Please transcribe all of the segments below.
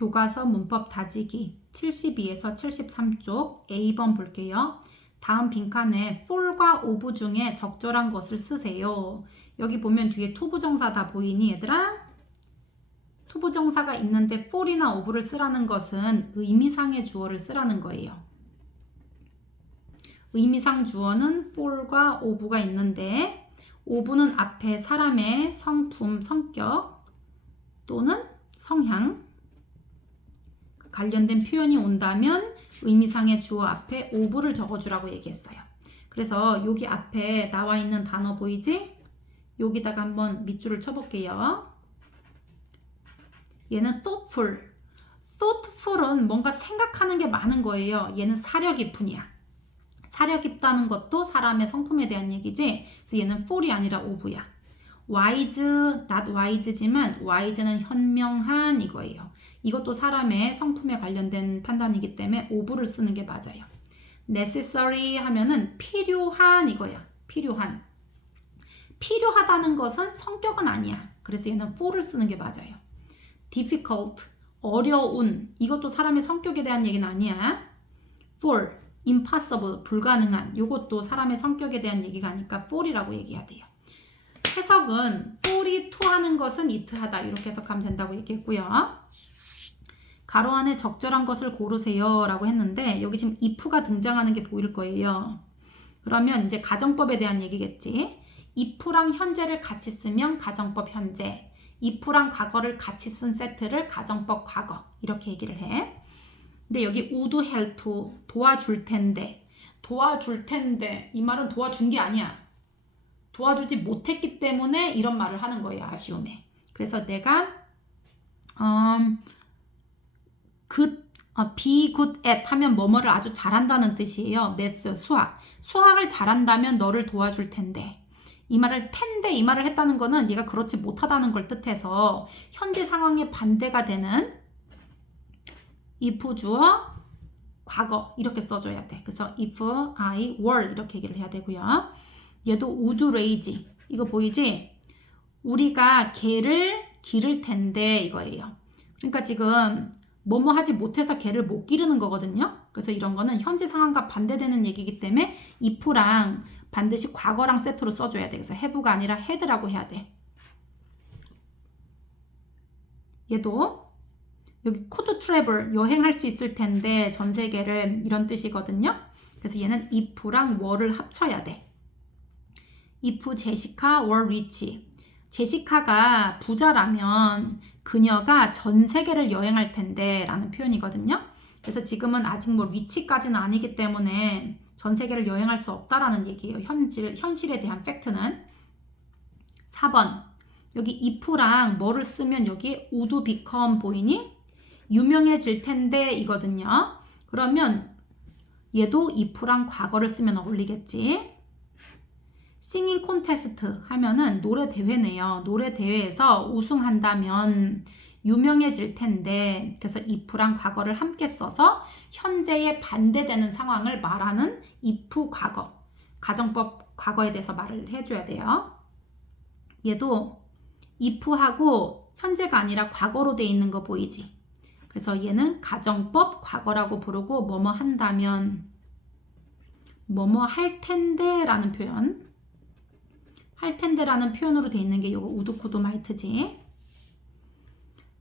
교과서 문법 다지기 72에서 73쪽 A번 볼게요. 다음 빈칸에 for과 of 중에 적절한 것을 쓰세요. 여기 보면 뒤에 투부정사 다 보이니 얘들아? 투부정사가 있는데 for이나 of를 쓰라는 것은 의미상의 주어를 쓰라는 거예요. 의미상 주어는 for과 of가 있는데 of는 앞에 사람의 성품, 성격 또는 성향 관련된 표현이 온다면 의미상의 주어 앞에 of를 적어주라고 얘기했어요. 그래서 여기 앞에 나와 있는 단어 보이지? 여기다가 한번 밑줄을 쳐볼게요. 얘는 thoughtful. thoughtful은 뭔가 생각하는 게 많은 거예요. 얘는 사려 깊은이야. 사려 깊다는 것도 사람의 성품에 대한 얘기지. 그래서 얘는 for이 아니라 of야. wise, not wise지만 wise는 현명한 이거예요. 이것도 사람의 성품에 관련된 판단이기 때문에 of를 쓰는 게 맞아요. necessary 하면은 필요한 이거야. 필요한. 필요하다는 것은 성격은 아니야. 그래서 얘는 for를 쓰는 게 맞아요. difficult, 어려운. 이것도 사람의 성격에 대한 얘기는 아니야. for, impossible, 불가능한. 이것도 사람의 성격에 대한 얘기가 아니까 for이라고 얘기해야 돼요. 해석은 for이 to 하는 것은 it 하다 이렇게 해석하면 된다고 얘기했고요. 가로 안에 적절한 것을 고르세요 라고 했는데 여기 지금 if가 등장하는 게 보일 거예요. 그러면 이제 가정법에 대한 얘기겠지. if랑 현재를 같이 쓰면 가정법 현재, if랑 과거를 같이 쓴 세트를 가정법 과거 이렇게 얘기를 해. 근데 여기 would help, 도와줄 텐데, 도와줄 텐데 이 말은 도와준 게 아니야. 도와주지 못했기 때문에 이런 말을 하는 거예요. 아쉬움에. 그래서 내가 be good at 하면 뭐뭐를 아주 잘한다는 뜻이에요. math, 수학을 잘한다면 너를 도와줄 텐데 이 말을 이 말을 했다는 거는 얘가 그렇지 못하다는 걸 뜻해서 현재 상황에 반대가 되는 if 주어 과거 이렇게 써줘야 돼. 그래서 if I were 이렇게 얘기를 해야 되고요. 얘도 would raise 이거 보이지? 우리가 개를 기를 텐데 이거예요. 그러니까 지금 뭐뭐 하지 못해서 개를 못 기르는 거거든요. 그래서 이런 거는 현재 상황과 반대되는 얘기이기 때문에 if랑 반드시 과거랑 세트로 써줘야 돼. 그래서 have가 아니라 had라고 해야 돼. 얘도 여기 could travel 여행할 수 있을 텐데 전 세계를 이런 뜻이거든요. 그래서 얘는 if랑 were를 합쳐야 돼. if 제시카 were rich 제시카가 부자라면 그녀가 전 세계를 여행할 텐데 라는 표현이거든요. 그래서 지금은 아직 뭐 rich까지는 아니기 때문에 전 세계를 여행할 수 없다라는 얘기예요. 현실에 대한 팩트는. 4번 여기 if랑 뭐를 쓰면 여기 would become 보이니? 유명해질 텐데 이거든요. 그러면 얘도 if랑 과거를 쓰면 어울리겠지. 싱잉 콘테스트 하면은 노래 대회네요. 노래 대회에서 우승한다면 유명해질 텐데 그래서 if랑 과거를 함께 써서 현재에 반대되는 상황을 말하는 if 과거 가정법 과거에 대해서 말을 해줘야 돼요. 얘도 if하고 현재가 아니라 과거로 돼 있는 거 보이지? 그래서 얘는 가정법 과거라고 부르고 뭐뭐 한다면 뭐뭐 할 텐데 라는 표현 할 텐데라는 표현으로 돼 있는 게 요거 would, could, might지.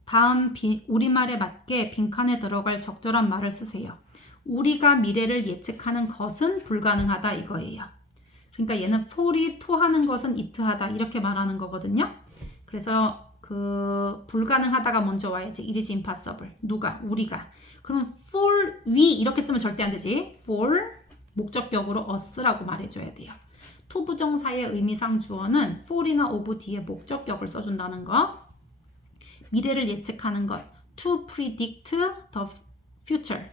다음 우리말에 맞게 빈칸에 들어갈 적절한 말을 쓰세요. 우리가 미래를 예측하는 것은 불가능하다 이거예요. 그러니까 얘는 for이 to 하는 것은 it 하다 이렇게 말하는 거거든요. 그래서 그 불가능하다가 먼저 와야지. It is impossible. 누가? 우리가. 그러면 for we 이렇게 쓰면 절대 안 되지. for 목적격으로 us라고 말해줘야 돼요. to 부정사의 의미상 주어는 for이나 of 뒤에 목적격을 써준다는 거. 미래를 예측하는 것. to predict the future.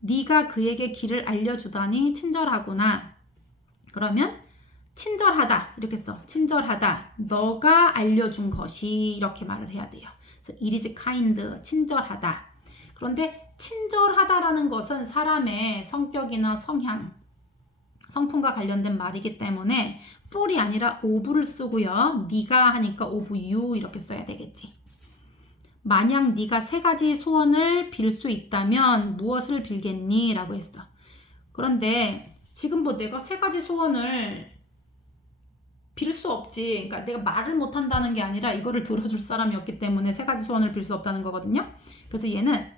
네가 그에게 길을 알려주다니 친절하구나. 그러면 친절하다 이렇게 써. 친절하다. 너가 알려준 것이 이렇게 말을 해야 돼요. 그래서 it is kind. 친절하다. 그런데 친절하다라는 것은 사람의 성격이나 성향 성품과 관련된 말이기 때문에 for이 아니라 of를 쓰고요. 네가 하니까 of you 이렇게 써야 되겠지. 만약 네가 세 가지 소원을 빌 수 있다면 무엇을 빌겠니? 라고 했어. 그런데 지금 뭐 내가 세 가지 소원을 빌 수 없지. 그러니까 내가 말을 못한다는 게 아니라 이거를 들어줄 사람이 없기 때문에 세 가지 소원을 빌 수 없다는 거거든요. 그래서 얘는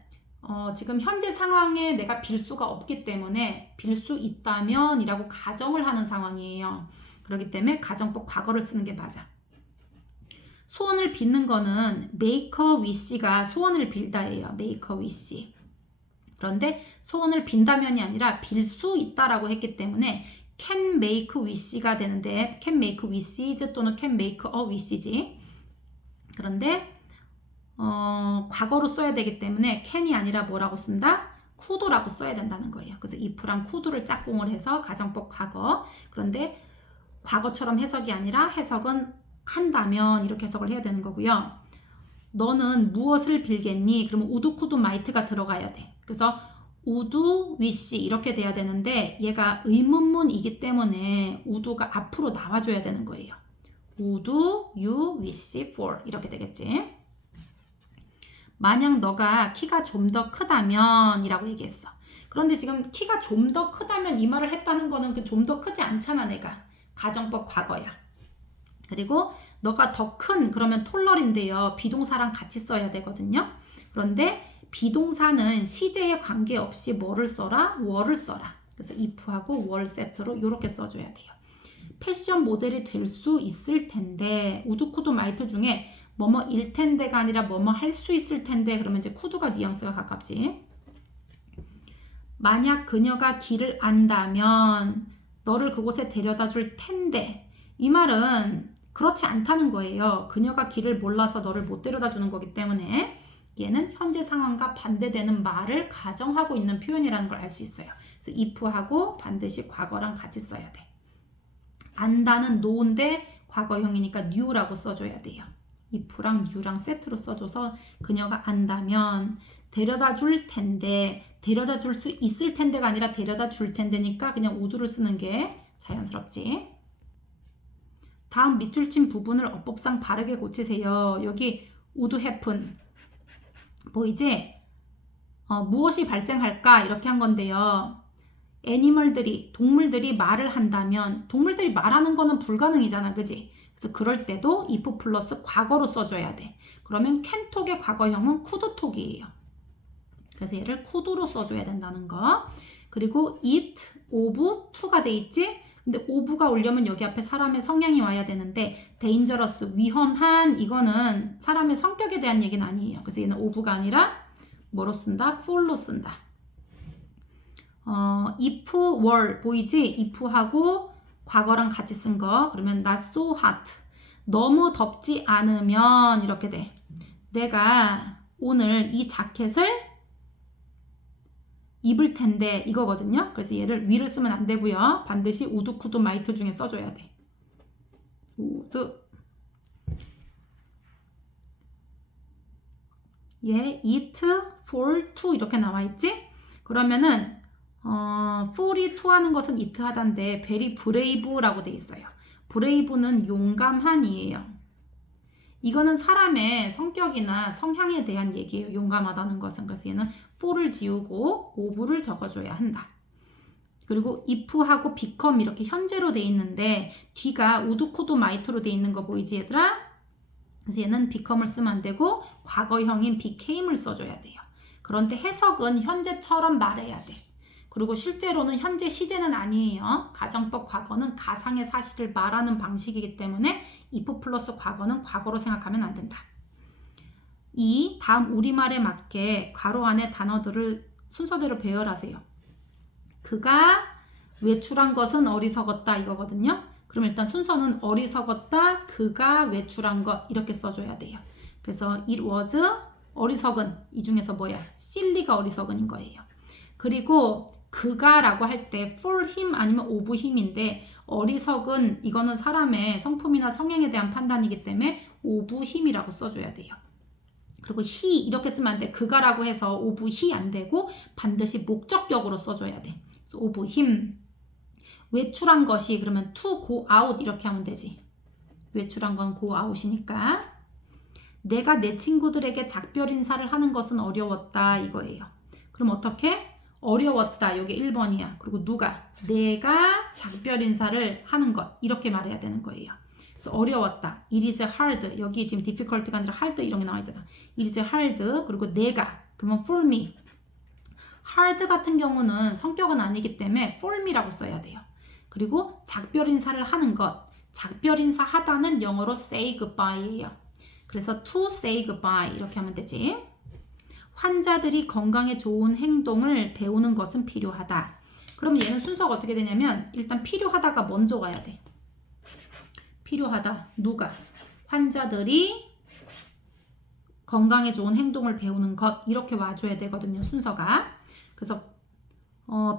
지금 현재 상황에 내가 빌 수가 없기 때문에 빌 수 있다면 이라고 가정을 하는 상황이에요. 그렇기 때문에 가정법 과거를 쓰는 게 맞아. 소원을 빚는 거는 make a wish가 소원을 빌다예요. make a wish. 그런데 소원을 빈다면이 아니라 빌 수 있다라고 했기 때문에 can make wish가 되는데 can make wishes 또는 can make a wish지. 그런데 과거로 써야 되기 때문에 can이 아니라 뭐라고 쓴다? could라고 써야 된다는 거예요. 그래서 if랑 could를 짝꿍을 해서 가정법 과거. 그런데 과거처럼 해석이 아니라 해석은 한다면 이렇게 해석을 해야 되는 거고요. 너는 무엇을 빌겠니? 그러면 would, could, might가 들어가야 돼. 그래서 would, wish 이렇게 돼야 되는데 얘가 의문문이기 때문에 would가 앞으로 나와줘야 되는 거예요. would you wish for 이렇게 되겠지. 만약 너가 키가 좀 더 크다면 이라고 얘기했어. 그런데 지금 키가 좀 더 크다면 이 말을 했다는 거는 좀 더 크지 않잖아 내가. 가정법 과거야. 그리고 너가 더 큰 그러면 톨러인데요. 비동사랑 같이 써야 되거든요. 그런데 비동사는 시제에 관계없이 뭐를 써라? were를 써라. 그래서 if하고 were 세트로 이렇게 써줘야 돼요. 패션 모델이 될 수 있을 텐데 would, could, might 중에 뭐뭐일 텐데가 아니라 뭐뭐 할 수 있을 텐데 그러면 이제 could가 뉘앙스가 가깝지. 만약 그녀가 길을 안다면 너를 그곳에 데려다 줄 텐데 이 말은 그렇지 않다는 거예요. 그녀가 길을 몰라서 너를 못 데려다 주는 거기 때문에 얘는 현재 상황과 반대되는 말을 가정하고 있는 표현이라는 걸 알 수 있어요. 그래서 if하고 반드시 과거랑 같이 써야 돼. 안다는 know인데 과거형이니까 knew라고 써줘야 돼요. if랑 new랑 세트로 써줘서 그녀가 안다면 데려다 줄 텐데 데려다 줄 수 있을 텐데가 아니라 데려다 줄 텐데니까 그냥 would를 쓰는 게 자연스럽지. 다음 밑줄 친 부분을 어법상 바르게 고치세요. 여기 would happen 보이지? 무엇이 발생할까? 이렇게 한 건데요. 애니멀들이, 동물들이 말을 한다면 동물들이 말하는 거는 불가능이잖아. 그지? 그래서 그럴 때도 if 플러스 과거로 써줘야 돼. 그러면 can talk의 과거형은 could talk이에요. 그래서 얘를 could로 써줘야 된다는 거. 그리고 it, of, to가 돼 있지? 근데 of가 오려면 여기 앞에 사람의 성향이 와야 되는데 dangerous, 위험한 이거는 사람의 성격에 대한 얘기는 아니에요. 그래서 얘는 of가 아니라 뭐로 쓴다? for로 쓴다. if were 보이지? if하고 과거랑 같이 쓴 거. 그러면 not so hot. 너무 덥지 않으면 이렇게 돼. 내가 오늘 이 자켓을 입을 텐데 이거거든요. 그래서 얘를 위를 쓰면 안 되고요. 반드시 would, could, might 중에 써줘야 돼. would. 얘 eat, for, to 이렇게 나와 있지? 그러면은 for이 to 하는 것은 it 하단데 very brave라고 돼 있어요. brave는 용감한이에요. 이거는 사람의 성격이나 성향에 대한 얘기예요. 용감하다는 것은. 그래서 얘는 for를 지우고 of를 적어줘야 한다. 그리고 if하고 become 이렇게 현재로 돼 있는데 뒤가 would, could, might로 돼 있는 거 보이지 얘들아? 그래서 얘는 become을 쓰면 안 되고 과거형인 became을 써줘야 돼요. 그런데 해석은 현재처럼 말해야 돼. 그리고 실제로는 현재 시제는 아니에요. 가정법 과거는 가상의 사실을 말하는 방식이기 때문에 if 플러스 과거는 과거로 생각하면 안 된다. 이 다음 우리말에 맞게 괄호 안에 단어들을 순서대로 배열하세요. 그가 외출한 것은 어리석었다 이거거든요. 그럼 일단 순서는 어리석었다, 그가 외출한 것 이렇게 써줘야 돼요. 그래서 it was 어리석은 이 중에서 뭐야? silly가 어리석은인 거예요. 그리고 그가 라고 할 때 for him 아니면 of him인데 어리석은 이거는 사람의 성품이나 성향에 대한 판단이기 때문에 of him이라고 써줘야 돼요. 그리고 he 이렇게 쓰면 안 돼. 그가라고 해서 of he 안 되고 반드시 목적격으로 써줘야 돼. 그래서 of him. 외출한 것이 그러면 to go out 이렇게 하면 되지. 외출한 건 go out이니까. 내가 내 친구들에게 작별 인사를 하는 것은 어려웠다 이거예요. 그럼 어떻게? 어려웠다. 여기 1번이야. 그리고 누가? 내가 작별 인사를 하는 것. 이렇게 말해야 되는 거예요. 그래서 어려웠다. It is hard. 여기 지금 difficult가 아니라 hard 이런 게 나와 있잖아. It is hard. 그리고 내가. 그러면 for me. hard 같은 경우는 성격은 아니기 때문에 for me라고 써야 돼요. 그리고 작별 인사를 하는 것. 작별 인사 하다는 영어로 say goodbye예요. 그래서 to say goodbye 이렇게 하면 되지. 환자들이 건강에 좋은 행동을 배우는 것은 필요하다. 그럼 얘는 순서가 어떻게 되냐면 일단 필요하다가 먼저 가야 돼. 필요하다. 누가? 환자들이 건강에 좋은 행동을 배우는 것 이렇게 와줘야 되거든요. 순서가. 그래서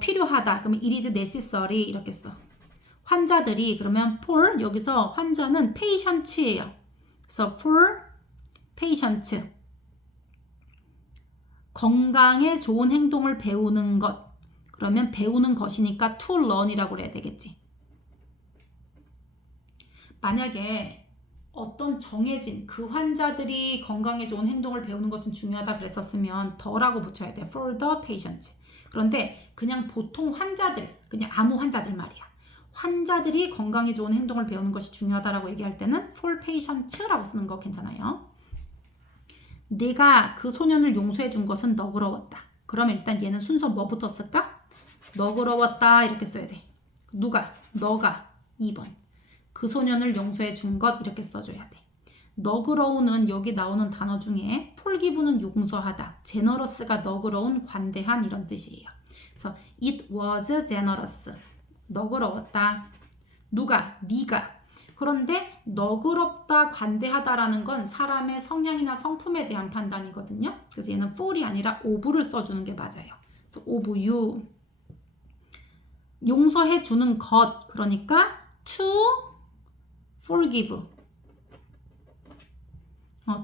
필요하다. 그러면 it is necessary 이렇게 써. 환자들이 그러면 for 여기서 환자는 patients예요. 그래서 for patients 건강에 좋은 행동을 배우는 것. 그러면 배우는 것이니까 to learn이라고 그래야 되겠지. 만약에 어떤 정해진 그 환자들이 건강에 좋은 행동을 배우는 것은 중요하다 그랬었으면 더라고 붙여야 돼. for the patient. 그런데 그냥 보통 환자들, 그냥 아무 환자들 말이야. 환자들이 건강에 좋은 행동을 배우는 것이 중요하다라고 얘기할 때는 for patients라고 쓰는 거 괜찮아요. 내가 그 소년을 용서해 준 것은 너그러웠다. 그럼 일단 얘는 순서 뭐부터 쓸까? 너그러웠다 이렇게 써야 돼. 누가? 너가 2번. 그 소년을 용서해 준 것 이렇게 써줘야 돼. 너그러운은 여기 나오는 단어 중에 forgive는 용서하다. generous가 너그러운, 관대한 이런 뜻이에요. 그래서 it was generous. 너그러웠다. 누가? 네가. 그런데 너그럽다, 관대하다라는 건 사람의 성향이나 성품에 대한 판단이거든요. 그래서 얘는 for이 아니라 of를 써주는 게 맞아요. 그래서 of you. 용서해 주는 것. 그러니까 to forgive.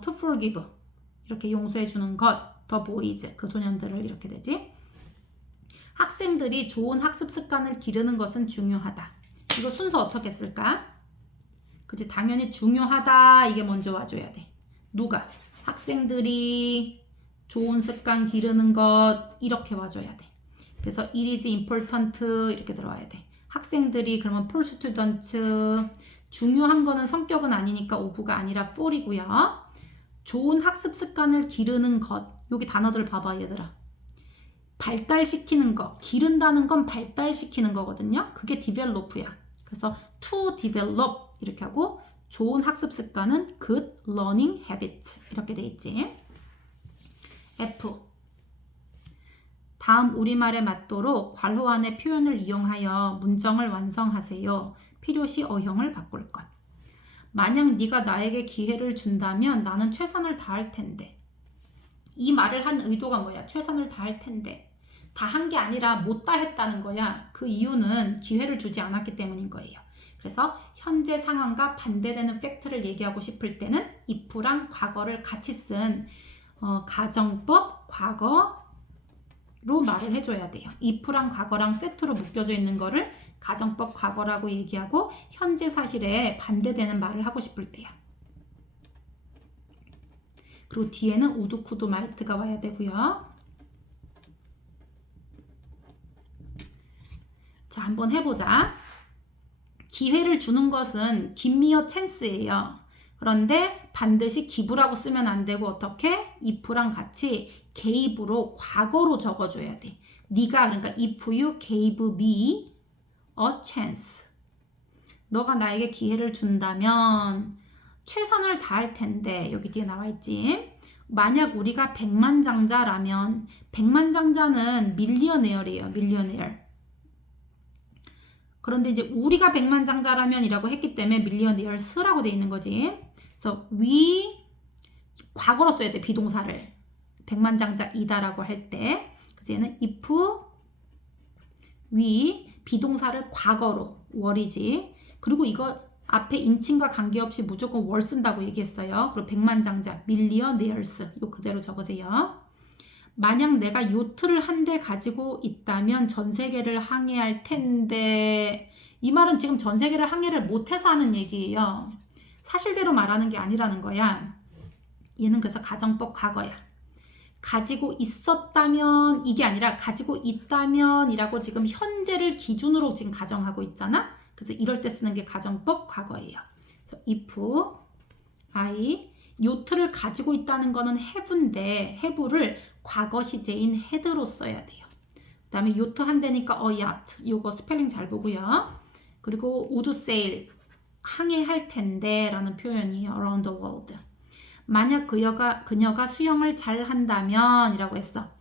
to forgive. 이렇게 용서해 주는 것. the boys. 그 소년들을 이렇게 되지. 학생들이 좋은 학습 습관을 기르는 것은 중요하다. 이거 순서 어떻게 쓸까? 그치, 당연히 중요하다 이게 먼저 와줘야 돼. 누가? 학생들이 좋은 습관 기르는 것 이렇게 와줘야 돼. 그래서 it is important 이렇게 들어와야 돼. 학생들이 그러면 for students. 중요한 거는 성격은 아니니까 of가 아니라 for이고요. 좋은 학습 습관을 기르는 것. 여기 단어들 봐봐 얘들아. 발달시키는 거. 기른다는 건 발달시키는 거거든요. 그게 develop야. 그래서 to develop 이렇게 하고 좋은 학습 습관은 good learning habit 이렇게 돼 있지. F. 다음 우리말에 맞도록 괄호 안의 표현을 이용하여 문정을 완성하세요. 필요시 어형을 바꿀 것. 만약 네가 나에게 기회를 준다면 나는 최선을 다할 텐데. 이 말을 한 의도가 뭐야? 최선을 다할 텐데. 다 한 게 아니라 못다 했다는 거야. 그 이유는 기회를 주지 않았기 때문인 거예요. 그래서 현재 상황과 반대되는 팩트를 얘기하고 싶을 때는 if랑 과거를 같이 쓴 가정법 과거로 말을 해줘야 돼요. if랑 과거랑 세트로 묶여져 있는 거를 가정법 과거라고 얘기하고 현재 사실에 반대되는 말을 하고 싶을 때야. 그리고 뒤에는 would, could, might가 와야 되고요. 자, 한번 해보자. 기회를 주는 것은 give me a chance예요. 그런데 반드시 give라고 쓰면 안 되고 어떻게? if랑 같이 gave로 과거로 적어줘야 돼. 네가 그러니까 if you gave me a chance. 너가 나에게 기회를 준다면 최선을 다할 텐데 여기 뒤에 나와 있지. 만약 우리가 백만장자라면 백만장자는 밀리어네어래요. 밀리어네어. 그런데 이제 우리가 백만장자라면이라고 했기 때문에 millionaires라고 돼 있는 거지. 그래서 we 과거로 써야 돼. 비동사를. 백만장자이다라고 할 때. 그래서 얘는 if we 비동사를 과거로 were이지. 그리고 이거 앞에 인칭과 관계없이 무조건 were 쓴다고 얘기했어요. 그리고 백만장자 millionaires 요 그대로 적으세요. 만약 내가 요트를 한 대 가지고 있다면 전 세계를 항해할 텐데 이 말은 지금 전 세계를 항해를 못해서 하는 얘기예요. 사실대로 말하는 게 아니라는 거야. 얘는 그래서 가정법 과거야. 가지고 있었다면 이게 아니라 가지고 있다면 이라고 지금 현재를 기준으로 지금 가정하고 있잖아. 그래서 이럴 때 쓰는 게 가정법 과거예요. 그래서 if I 요트를 가지고 있다는 거는 have인데 have를 과거 시제인 had로 써야 돼요. 그 다음에 요트 한대니까 yacht 요거 스펠링 잘 보고요. 그리고 would sail 항해할 텐데 라는 표현이에요. around the world. 만약 그녀가 수영을 잘 한다면 이라고 했어.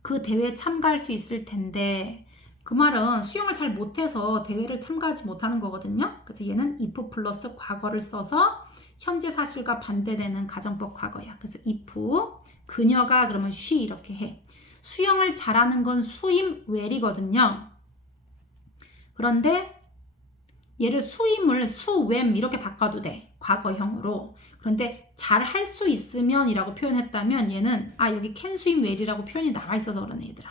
그 대회에 참가할 수 있을 텐데 그 말은 수영을 잘 못해서 대회를 참가하지 못하는 거거든요. 그래서 얘는 if 플러스 과거를 써서 현재 사실과 반대되는 가정법 과거야. 그래서 if 그녀가 그러면 she 이렇게 해. 수영을 잘하는 건 swim well이거든요. 그런데 얘를 swim을 swam 이렇게 바꿔도 돼. 과거형으로. 그런데 잘 할 수 있으면 이라고 표현했다면 얘는 여기 can swim well이라고 표현이 나와 있어서 그러네 얘들아.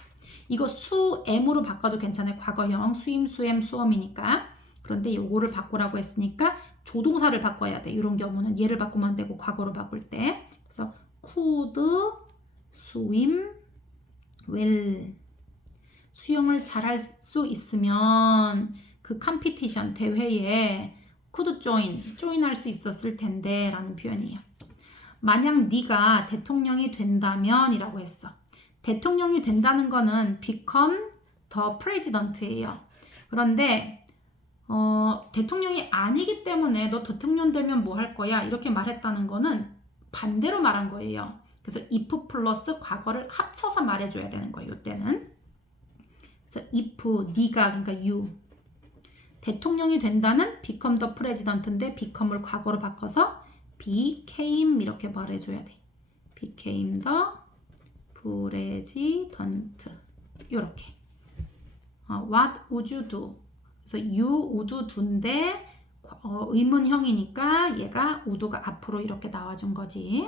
이거 swam으로 바꿔도 괜찮아요. 과거형 swim, swam, swam이니까. 그런데 이거를 바꾸라고 했으니까 조동사를 바꿔야 돼. 이런 경우는 얘를 바꾸면 안 되고 과거로 바꿀 때. 그래서 could swim well. 수영을 잘할 수 있으면 그 컴피티션 대회에 could join 할 수 있었을 텐데 라는 표현이에요. 만약 네가 대통령이 된다면 이라고 했어. 대통령이 된다는 거는 become the president예요. 그런데 대통령이 아니기 때문에 너 대통령 되면 뭐 할 거야? 이렇게 말했다는 거는 반대로 말한 거예요. 그래서 if 플러스 과거를 합쳐서 말해줘야 되는 거예요. 이때는. 그래서 if 네가 그러니까 you 대통령이 된다는 become the president인데 become을 과거로 바꿔서 became 이렇게 말해줘야 돼. became the president 이렇게. What would you do? 그래서 you would do인데 의문형이니까 얘가 would가 앞으로 이렇게 나와준 거지.